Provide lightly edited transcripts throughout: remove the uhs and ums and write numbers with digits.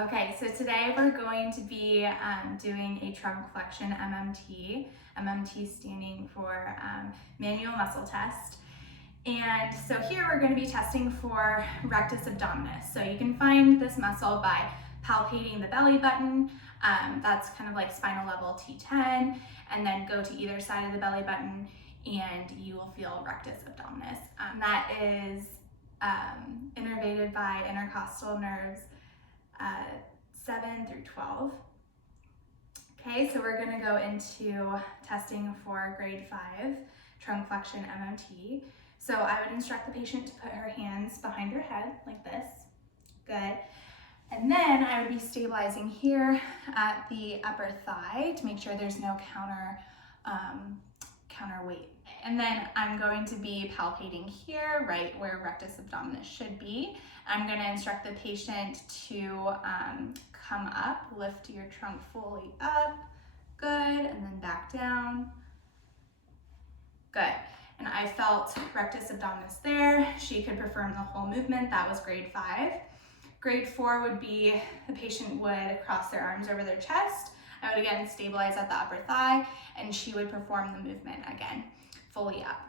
Okay, so today we're going to be doing a trunk flexion MMT. MMT standing for manual muscle test. And so here we're going to be testing for rectus abdominis. So you can find this muscle by palpating the belly button. That's kind of like spinal level T10, and then go to either side of the belly button and you will feel rectus abdominis. That is innervated by intercostal nerves 7 through 12. Okay, so we're going to go into testing for grade 5 trunk flexion MMT. So I would instruct the patient to put her hands behind her head like this. Good. And then I would be stabilizing here at the upper thigh to make sure there's no counterweight. And then I'm going to be palpating here, right where rectus abdominis should be. I'm going to instruct the patient to come up, lift your trunk fully up, good, and then back down, good. And I felt rectus abdominis there. She could perform the whole movement. That was grade 5. Grade 4 would be the patient would cross their arms over their chest. I would again stabilize at the upper thigh, and she would perform the movement again, fully up.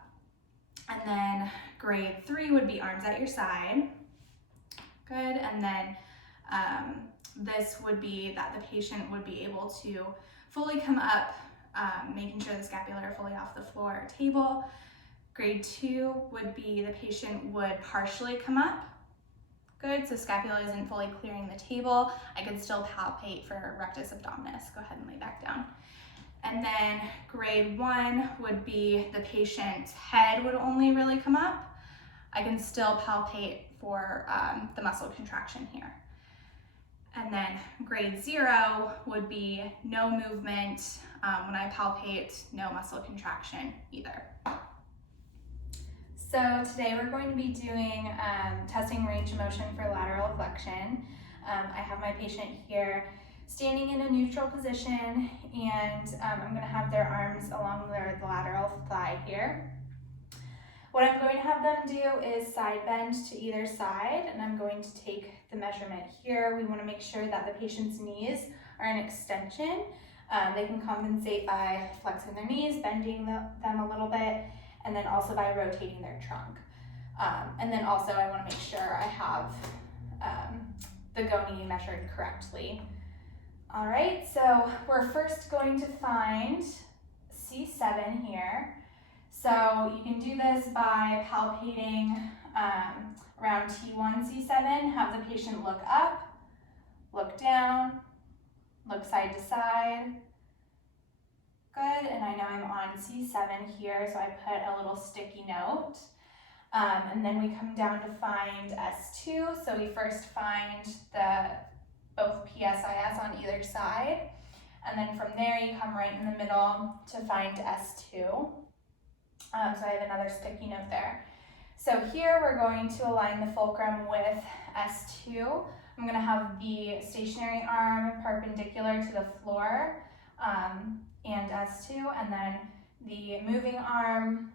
And then grade 3 would be arms at your side. Good, and then this would be that the patient would be able to fully come up, making sure the scapula are fully off the floor or table. Grade 2 would be the patient would partially come up. Good, so scapula isn't fully clearing the table. I could still palpate for rectus abdominis. Go ahead and lay back down. And then grade 1 would be the patient's head would only really come up. I can still palpate for the muscle contraction here. And then grade 0 would be no movement. When I palpate, no muscle contraction either. So today we're going to be doing testing range of motion for lateral flexion. I have my patient here standing in a neutral position, and I'm going to have their arms along the lateral thigh here. What I'm going to have them do is side bend to either side, and I'm going to take the measurement here. We want to make sure that the patient's knees are in extension. They can compensate by flexing their knees, bending them a little bit, and then also by rotating their trunk. And then also I want to make sure I have the goni measured correctly. All right, so we're first going to find C7 here. So you can do this by palpating around T1, C7, have the patient look up, look down, look side to side. Good, and I know I'm on C7 here, so I put a little sticky note. And then we come down to find S2. So we first find both PSIS on either side. And then from there you come right in the middle to find S2. So I have another sticky note there. So here we're going to align the fulcrum with S2. I'm going to have the stationary arm perpendicular to the floor and S2, and then the moving arm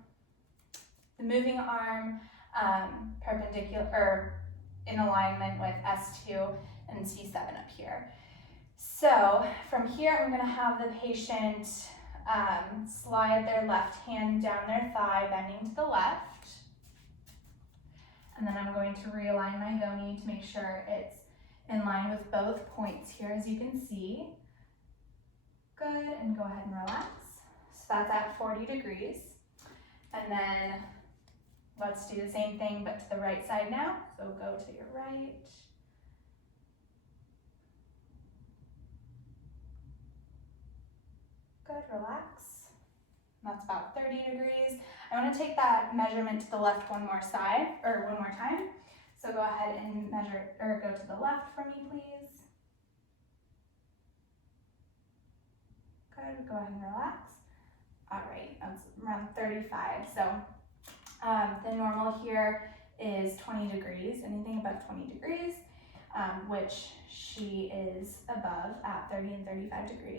perpendicular or in alignment with S2 and C7 up here. So from here I'm going to have the patient slide their left hand down their thigh, bending to the left. And then I'm going to realign my goni to make sure it's in line with both points here, as you can see. Good, and go ahead and relax. So that's at 40 degrees. And then let's do the same thing, but to the right side now. So go to your right. Good, relax. That's about 30 degrees. I want to take that measurement to the left one more time. So go ahead and measure, or go to the left for me, please. Good, go ahead and relax. All right, that's around 35. So the normal here is 20 degrees, anything above 20 degrees, which she is above at 30 and 35 degrees.